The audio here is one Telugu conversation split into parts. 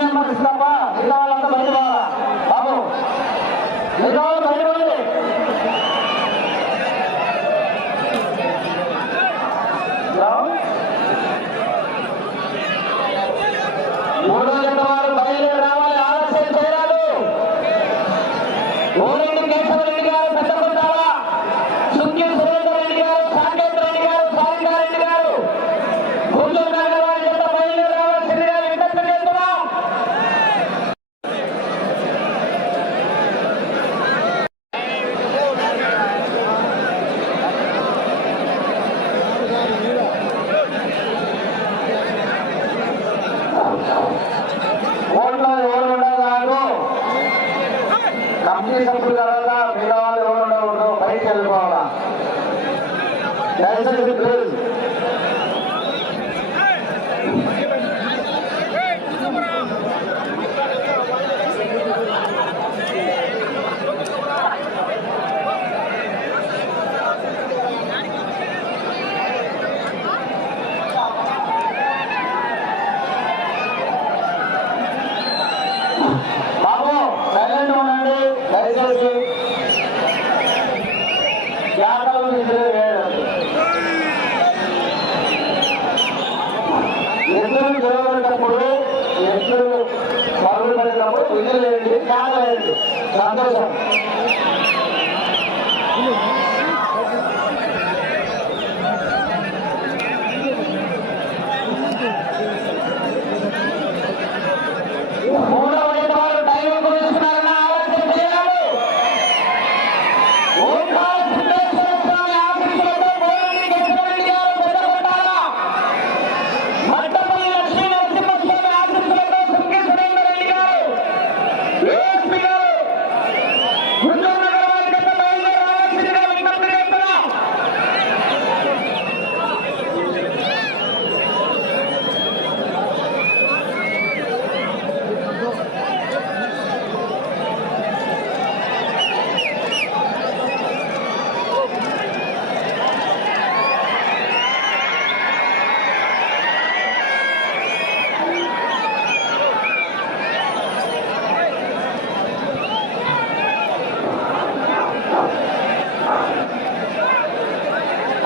నెంబర్ ఇస్తాపా మిగతా వాళ్ళంతా బయట పోవాలా బాబు మిగతా వాళ్ళు బయట పోండి. మూడో జత వారు బయలుదేరి రావాలి, ఆలస్యం చేయాలి. ఓరెడ్డి కేశవరెడ్డి గారు పెద్దకొండాల, సుంకి సురేందర్ రెడ్డి గారు, సాకేత్ రెడ్డి గారు, సారంగారెడ్డి గారు, గుంటూరు నగర వారి జత బయలుదేరి రావాల్సిందిగా విజ్ఞప్తి చేస్తున్నాం. ఓట్లో ఎవరు ఉండదు, కంపెనీ సభ్యులు తర్వాత మిగతా వాళ్ళు ఎవరు ఉండకూడదు, బయటకు వెళ్ళిపోవాలా. దయచేసి ప్లీజ్. బాబు సైలెంట్ ఉండండి దయచేసి. జాతరలు నిధులు వేయండి. ఎద్దులు గెలవబడేటప్పుడు, ఎద్దులు పరుగులు పడేటప్పుడు విధులు వేయండి, కాలు వేయండి. సంతోషం. మూడవ జత వారు టైం తీసుకున్నారన్న ఆలస్యం చేయాలి. ఓంకార సిద్ధేశ్వర స్వామి ఆశీస్సులతో పోరండి కేశవరెడ్డి గారు పెద్దకొండాల, మట్టపల్లి లక్ష్మీ నరసింహస్వామి ఆశీస్సులతో సుంకి సురేందర్ రెడ్డి గారు, ఏఎస్పీ గారు, గుంటూరు నగర వారి జత బయలుదేరి రావాల్సిందిగా విజ్ఞప్తి చేస్తున్నాం.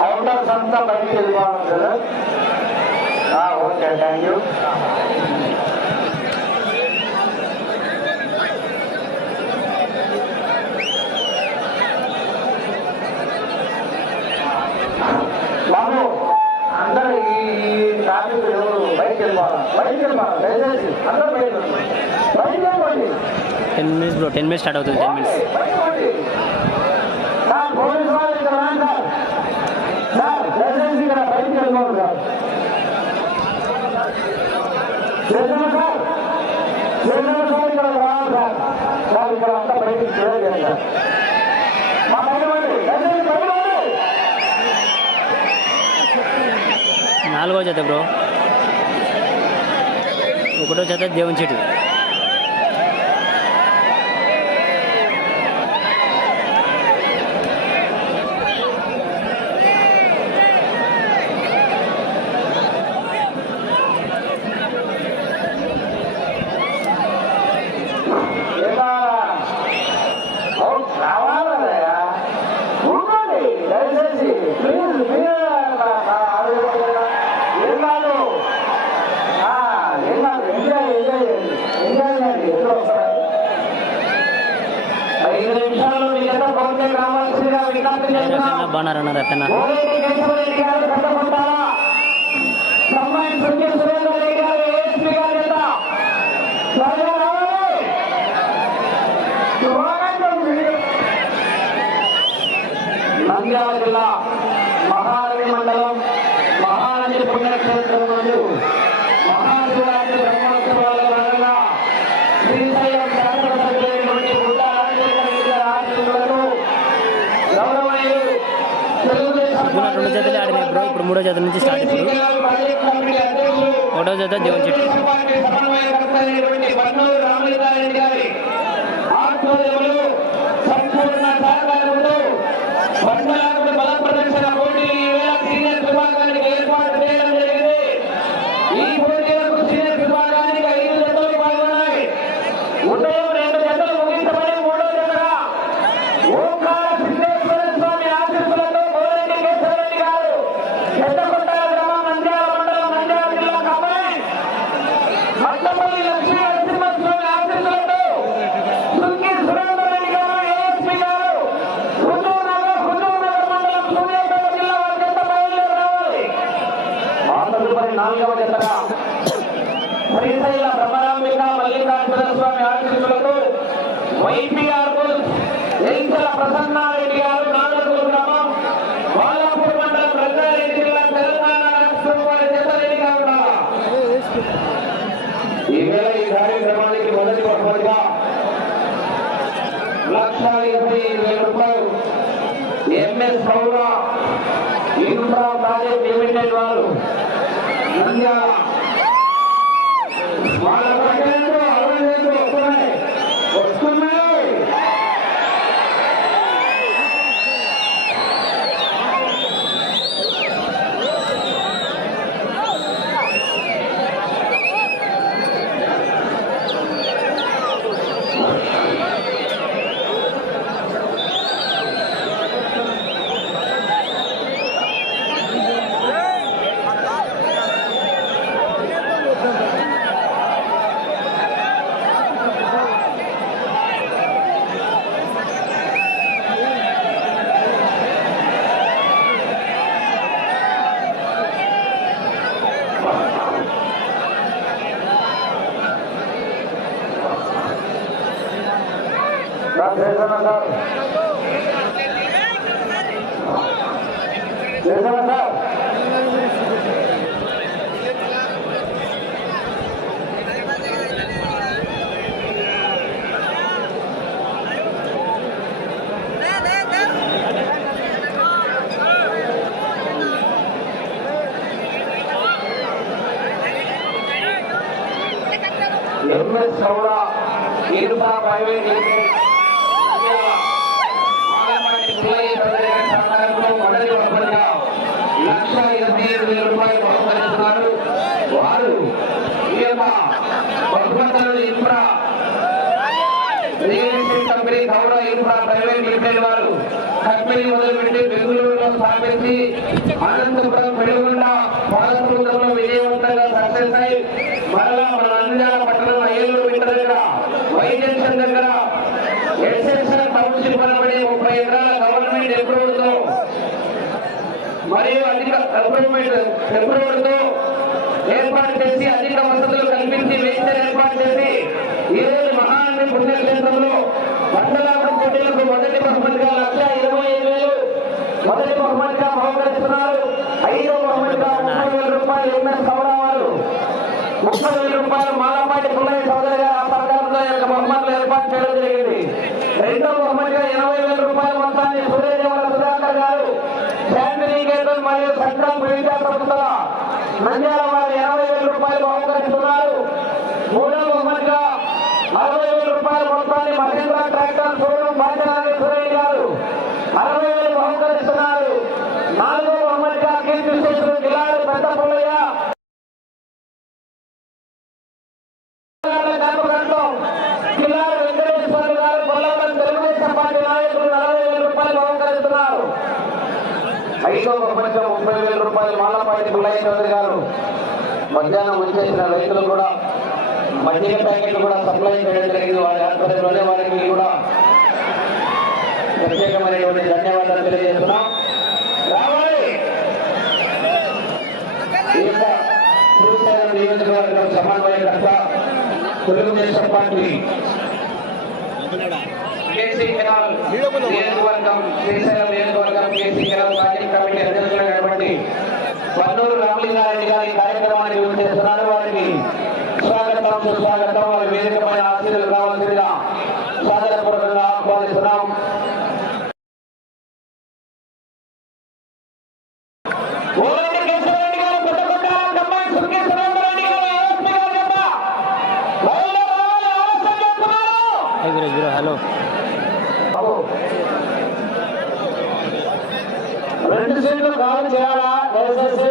అవుటర్స్ అంతా బయటికి వెళ్ళిపోవాలి కదా. Okay, thank you. బాబు అందరూ ఈ ట్రాఫిక్ ఎవరు బయటికి వెళ్ళిపోవాలి, బయటికి వెళ్ళిపోవాలి దయచేసి అందరూ బయట బయటికి వెళ్ళిపోండి. 10 minutes bro, 10 minutes స్టార్ట్ అవుతుంది. 10 minutes. సార్ పోలీసు వాళ్ళు ఇక్కడ రాండి సార్. సార్ దయచేసి ఇక్కడ బయటికి వెళ్ళిపోవాలి సార్. చేద్దాం సార్, చేద్దాం సార్, ఇక్కడ రావాలి సార్. సార్ ఇక్కడ అంతా బయటికి చేయాలి సార్. మా బయటపడి దయచేసి బయటపడి. నాలుగో జత బ్రో, ఒకటో జత దేవుని చెట్టు. రావాలయ్యా, కూర్చోండి దయచేసి ప్లీజ్. ఏం కాదు, ఏం కాదు, ఎంజాయ్ ఎంజాయ్ ఎంజాయ్ చేయండి. ఎప్పుడు వస్తారు 5 నిమిషాల్లో మీ జత పౌర్ణమి రావాల్సిందిగా విజ్ఞప్తి చేస్తున్నాం. బాగున్నారన్నారు అతను. ఓరెడ్డి కేశవరెడ్డి గారు పెద్దకొండాల, కంబైన్ సుంకి సురేందర్ రెడ్డి గారు, ఏఎస్పీ గారి జత త్వరగా రావాలి. నంద్యాల జిల్లా మహానది మండలం మహానది పుణ్యక్షేత్రం నందు మహాశివరాత్రి బ్రహ్మోత్సవాల భాగంగా శ్రీశైలం శాసన సభ్యులైనటువంటి బుడ్డ రాజశేఖర రెడ్డి గారి ఆశీస్సులతో గౌరవనీయులు తెలుగుదేశం రెండు జతలే ఆడినాయి బ్రో. ఇప్పుడు మూడో జత నుంచి స్టార్ట్. ఇప్పుడు ఒకటో జత దేవుని చెట్టు. సమన్వయకర్త బన్నూరు రామలింగారెడ్డి గారి ఆధ్వర్యంలో సంపూర్ణ సహకారంతో బండలాగుడు బల ప్రదర్శన పోటీ ఈవేళ సీనియర్ విభాగానికి ఏర్పాటు చేయడం జరిగింది. ఈ పోటీలకు సీనియర్ విభాగానికి 5 జతలు పాల్గొన్నారు. జతగా శ్రీశైల బ్రహ్మరాంబిక మల్లికార్జున స్వామి ఆశీస్సులతో వైపీఆర్ ఎల్చల ప్రసన్నారెడ్డి గారు నాగర్గూడ గ్రామం బాలాపూర్ మండలం రంగారెడ్డి జిల్లా తెలంగాణ రాష్ట్రం వారి జతలేనిగా ఉండాలా. ఈవేళ ఈ కార్యక్రమానికి మొదటి బహుమతిగా 1,25,000 రూపాయలు ఎంఎస్ పౌర ఇన్ఫ్రా ప్రాజెక్ట్ లిమిటెడ్ వారు నంద్యాల వాళ్ళ ప్రజలకు 60,000 వస్తున్నాయి. ఎంఎస్ పౌర ఇన్ఫ్రా ప్రైవేట్ లిమిటెడ్ మొదటి బహుమతిగా 1,25,000 రూపాయలు బహుమతిస్తున్నారు. వారు ఈ యొక్క బహుమతులను ఇన్ఫ్రా రియల్ ఎస్టేట్ కంపెనీ పౌర ఇన్ఫ్రా ప్రైవేట్ లిమిటెడ్ వారు కంపెనీ మొదలుపెట్టి బెంగళూరులో స్థాపించి అనంతపురం పెనుగొండ పాలసముద్రంలో విజయవంతంగా సక్సెస్ అయి మరలా మన నంద్యాల పట్టణం ఏలూరు వింట దగ్గర వై జంక్షన్ దగ్గర ఎక్సెప్షన్ టౌన్షిప్ అనబడే 30 ఎకరాల గవర్నమెంట్ అప్రూవల్ తో మరియు అధిక అప్రూవల్ తో ఏర్పాటు చేసి అధిక వసతులు కల్పించి వెంచర్ ఏర్పాటు చేసి ఈ రోజు మహానంది పుణ్యక్షేత్రంలో మండలాపురం పోటీలకు మొదటి బహుమతిగా 1,25,000 మొదటి బహుమతిగా బహుకరిస్తున్నారు. 5వ బహుమతిగా 30,000 రూపాయలు ఎంఎస్ కౌడ వారు 30,000 రూపాయలు మాలపాటి పుల్లయ్య సోదరి గారు ఆ ప్రకారంలో బహుమతులు ఏర్పాటు చేయడం జరిగింది. 2వ బహుమతిగా 80,000 రూపాయల మొత్తాన్ని సూర్యదేవర సుధాకర్ గారు శాంతినికేతన్ మరియు సంక్రాంతి విద్యా సంస్థల నంద్యాల వారు 80,000 రూపాయలు బహుకరిస్తున్నారు. 3వ బహుమతిగా 60,000 రూపాయల మొత్తాన్ని మహేంద్ర ట్రాక్టర్ షోరూం భాగ్యనాగేశ్వరయ్య గారు 60,000 బహుకరిస్తున్నారు. 4వ బహుమతిగా కీర్తి శేషుడు జిల్లాడు పెద్ద పుల్లయ్య జిల్లాడు వెంకటేశ్వర గారు బొల్లవరం తెలుగుదేశం పార్టీ నాయకులు 40,000 రూపాయలు బహుకరిస్తున్నారు. 5వ బహుమతిగా 30,000 రూపాయలు మాలపాటి పుల్లయ్య చౌదరి గారు మధ్యాహ్నం వచ్చేసిన రైతులు కూడా మజ్జిగ ప్యాకెట్లు కూడా సప్లై చేయడం జరిగింది. వారి ఆధ్వర్యంలోనే వారికి కూడా ప్రత్యేకమైనటువంటి ధన్యవాదాలు తెలియజేస్తున్నాం. రావాలి ఈ యొక్క శ్రీశైలం నియోజకవర్గం సమన్వయకర్త తెలుగుదేశం పార్టీ కేసీ కెనాల్ నియోజకవర్గం శ్రీశైలం నియోజకవర్గం కేసీ కెనాల్ ప్రాజెక్ట్ కమిటీ అధ్యక్షులైనటువంటి పన్నూరు రామలింగారెడ్డి గారి కార్యక్రమాన్ని వివరిస్తున్నారు. వారికి స్వాగతం సుస్వాగతం. వారి వేదికమైన ఆశీర్వాదాలు కావాల్సిందిగా సాదరపూర్వకంగా ఆహ్వానిస్తున్నాం. హలో 2 సీట్లు కాల్ చేయాలా దయచేసి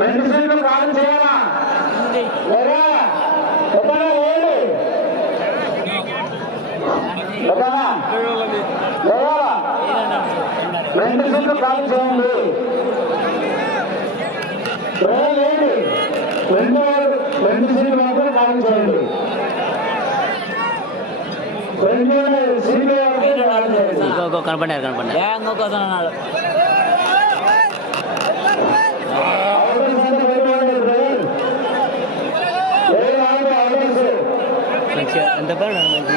2 సీట్లు కాల్ చేయాలా లేదా వేయండి లేదా 2 సీట్లు కాల్ చేయండి వేయండి 2 సీట్లు మాత్రం కాల్ చేయండి. 2 సీట్లు కనపడ్డారు ఇంకోకోసం అన్నాడు. అంత పని మంచి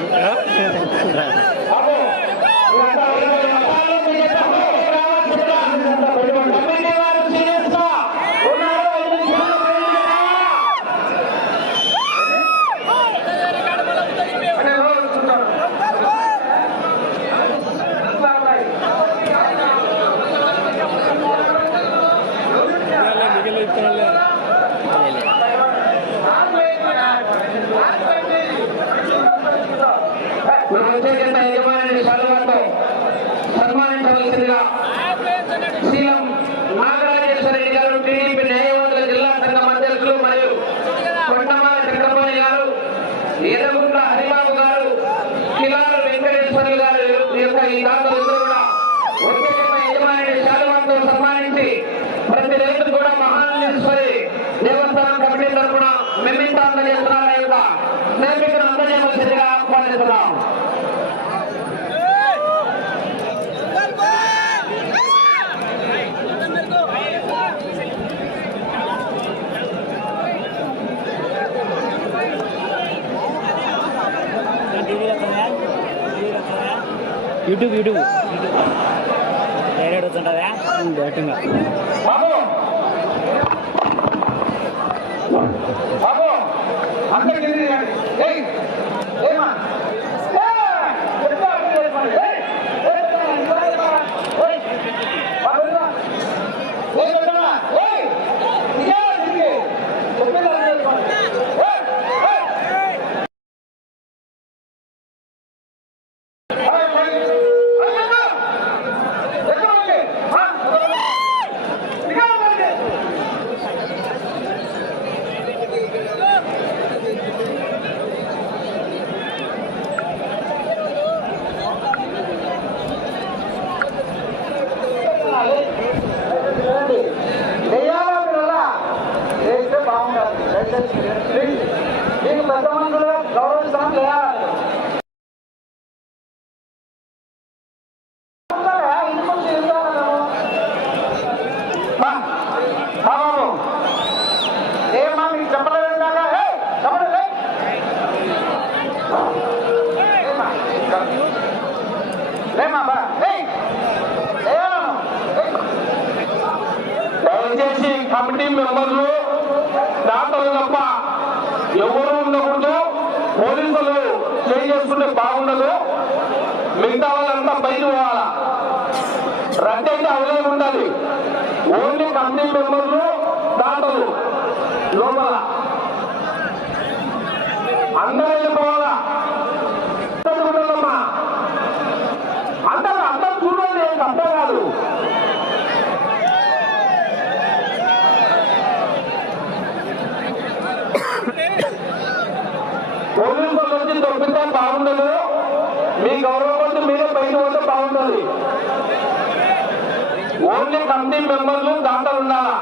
సన్మానించవలసిందిగా సీఎం నాగరాజేశ్వర రెడ్డి గారు, టీడీపీ న్యాయవాదుల జిల్లా సంఘం అధ్యక్షులు మరియు కొండమాల చక్రపాణి గారు, ఎర్రగుంట్ల హరిబాబు గారు, కిలాల వెంకటేశ్వర్లు గారు యొక్క ఈ దాతలందరూ కూడా వచ్చే యజమాని శాలువాతో సన్మానించి ప్రతి రైతు కూడా మహానందేశ్వరి దేవస్థానం కమిటీ తరఫున మెమింటో అందజేస్తున్న యొక్క స్నేహితులను అందజేయవలసిందిగా ఆహ్వానిస్తున్నాం. యూట్యూబ్ డైరెక్ట్ వస్తుంటుందా బ్యాటింగ్ బాబు బాబు అందరికీ మీకు పెద్ద మనుషులుగా గౌరవిస్తాం లేదా బాబు ఏమా మీకు చెప్పలేదు చెప్పలేదు దయచేసి కమిటీ మెంబర్లు దాతలు తప్ప ఎవరు ఉండకూడదు. పోలీసులు చేసుకుంటే బాగుండదు. మిగతా వాళ్ళంతా బయట పోవాలా. రద్దు అయితే అవలే ఉండాలి. ఓన్లీ కమిటీ మెంబర్లు దాతలు లోపల అందరూ వెళ్ళిపోవాలా. అందరూ చూడండి, తప్ప కాదు. పోలీసులు వచ్చి దొరికితే బాగుండదు. మీ గౌరవం వచ్చి మీరే బయట పోతే బాగుంటుంది. ఓన్లీ కమిటీ మెంబర్లు దాంట్లో ఉండాలా.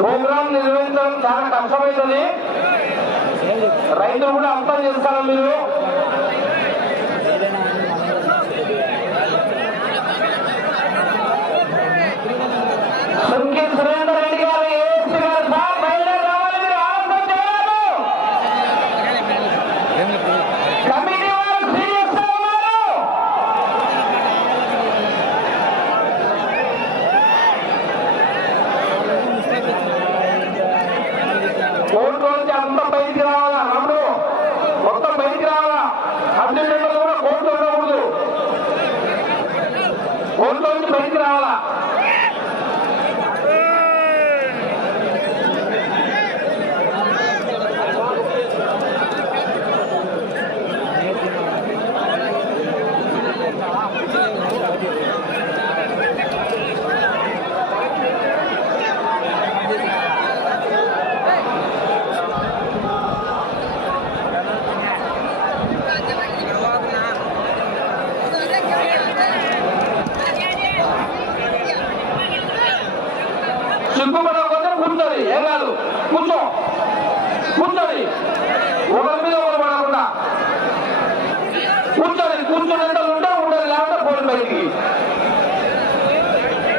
ప్రోగ్రాం నిర్వహించడం చాలా కష్టమవుతుంది. రైతులు కూడా అర్థం చేస్తారు. మీరు సురేందర్ రెడ్డి గారు ఏఎస్పీ గారు సార్ బయలుదేరి రావాలి. మీరు ఆనందం చేయాలి. కమిటీ వారు సీరియస్ గా ఉన్నారు. కోర్టు నుంచి అంతా బయటికి రావాలా. రాముడు మొత్తం బయటికి రావాలా. కమిటీ మెంబర్లు కూడా కోర్టులో ఉండకూడదు. కోర్టులో నుంచి బయటికి రావాలా. సిగ్గుపడకపోతే కూర్చోండి, ఏం కాదు. కూర్చోండి. ఒకరి మీద ఒకరు పడకుండా కూర్చొని ఉంటే ఉండదు. లేకపోతే పోటీ బయటికి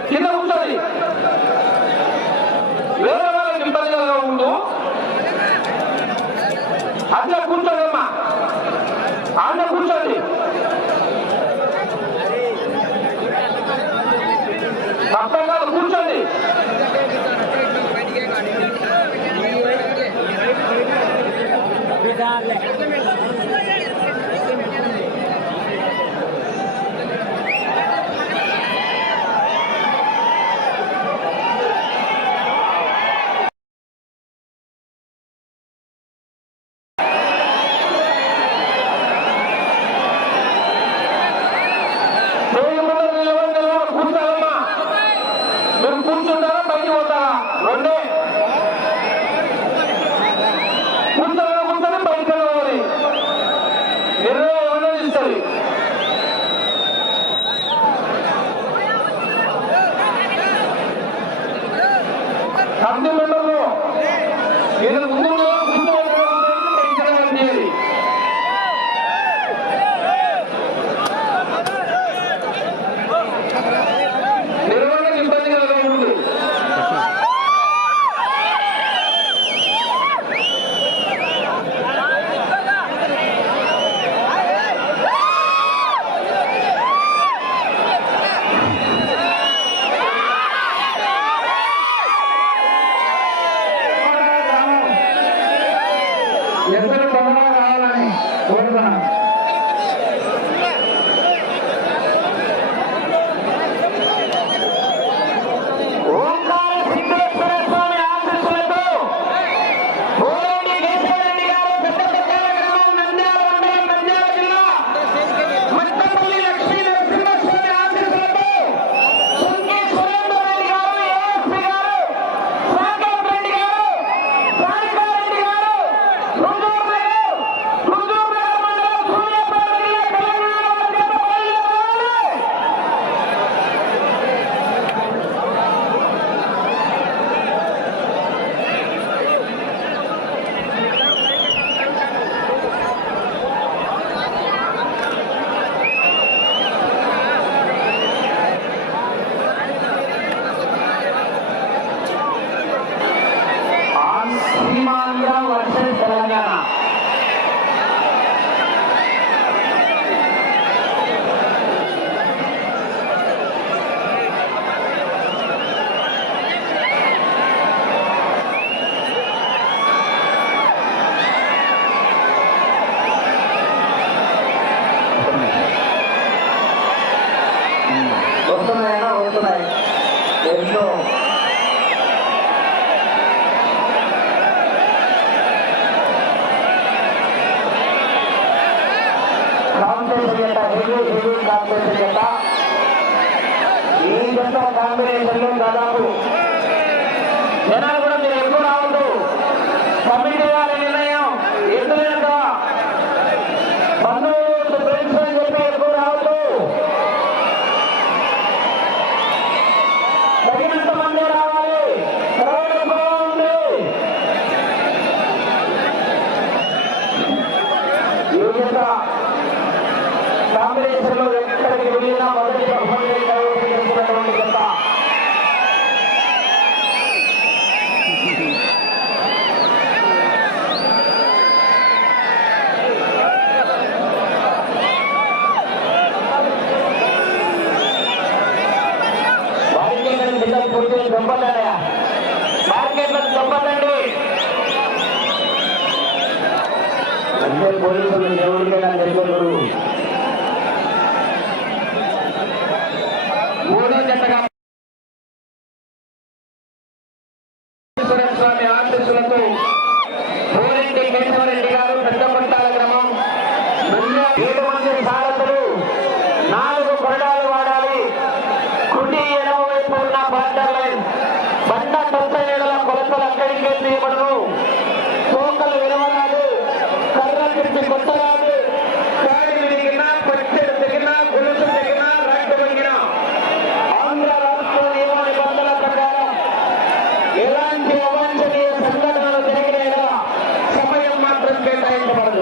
కింద కూర్చోండి. అట్లా కూర్చోదమ్మా, ఆడ కూర్చోండి. తప్పగా కూర్చోండి. కూర్చోాలమ్మా, మీరు కూర్చుంటారా బయట పోతారా? రెండే. కూర్చోవాలి కూర్చొని బయట పోవాలి. 20 ఏమైనా ఇస్తుంది. కమిటీ మెంబర్లు మీరు ముందు కూర్చోవాలి. నిర్వహణకు ఇబ్బంది కలగకూడదు. ఎదురు తొందరగా కావాలని కోరుతున్నాను. తెలంగాణ వస్తున్నాయి. ఎన్నో ఈ జంట కాంబినేషన్ లో దాదాపు జనాలు కూడా మీరు ఎక్కువ రావద్దు. కమిటీ వారి నిర్ణయం ఎదురుగా బంధువులు ఫ్రెండ్స్ అని చెప్పి ఎక్కువ రావద్దు. తగినంత మంది రావాలి. బాగుంది. ఈ జంట కాంబినేషన్ లో ఎక్కడికి వెళ్ళినా మొదటి చేస్తున్నటువంటి జంట. మార్కెట్లను పూర్తి దొంపలండి. మార్కెట్లను దొంపలండి. అంటే పోలీసులు ఎవరికైనా తెలియదు. మూడో జంటగా స్వామి ఆశీస్సులతో పోరెడ్డి కేశవరెడ్డి గారు పెద్దపట్టాల గ్రామం 7 మంది సారథులు 4 కొరడాలు వాడాలి. కుడి ఎడమ వైపు ఉన్న బార్డర్ లైన్ బండ 97ల కొలతలు అక్కడికే తీయబడును. తోకలు వినవరాదు, కర్ర తిరిగి కొట్టరాదు. కాడి విరిగినా, పచ్చడి తెగినా, గొలుసు తెగినా, రైతు వంగినా ఆంధ్ర రాష్ట్ర నియమ నిబంధనల ప్రకారం ఎలాంటి అవాంఛనీయ సంఘటనలు జరిగినా సమయం మాత్రం కేటాయించబడదు.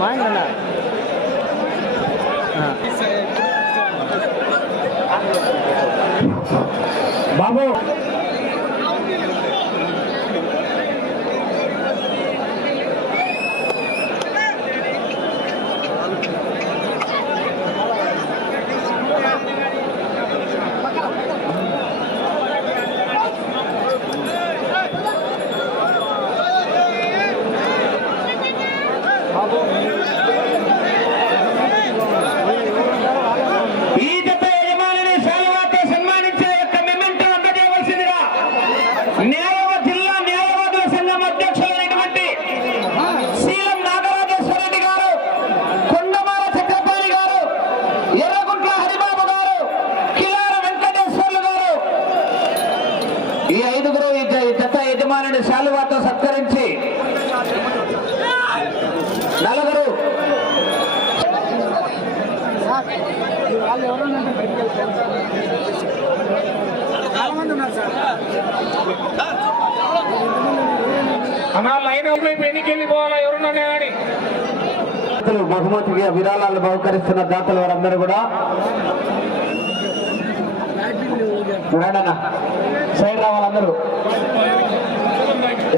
మహేంద్రనా బాబు ఈ జత యజమానిని శాలువాతో సన్మానించే యొక్క మెమెంటో అందజేయవలసిందిగా న్యాయవాద జిల్లా న్యాయవాదుల సంఘం అధ్యక్షులైనటువంటి శీలం నాగరాజేశ్వర రెడ్డి గారు, కొండమాల చక్రపాణి గారు, ఎర్రగుంట్ల హరిబాబు గారు, కిలార వెంకటేశ్వర్లు గారు, ఈ ఐదుగురు ఈ జత యజమానిని శాలువాతో సత్కరించి నలుగురు అన్నా లైన్ ఎన్నికి వెళ్ళిపోవాలా ఎవరున్నా కానీ బహుమతిగా విరాళాలు బహుకరిస్తున్న దాతలు వారందరూ కూడా చూడండి సైడ్ రావాలందరూ.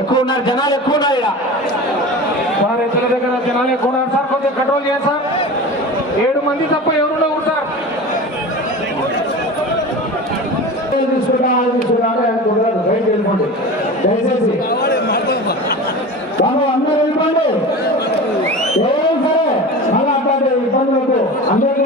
ఎక్కువ ఉన్నారు, జనాలు ఎక్కువ ఉన్నారు ఇక్కడ. సార్ ఎత్తుల దగ్గర జనాలు ఎక్కువ ఉన్నారు సార్, కొంచెం కంట్రోల్ చేయండి సార్. 7 మంది తప్ప ఎవరున్నా సార్. దయచేసి బాబు అందరూ వెళ్ళిపోండి. ఏం సరే మళ్ళీ అట్లాంటి ఇబ్బందులకు అందరికీ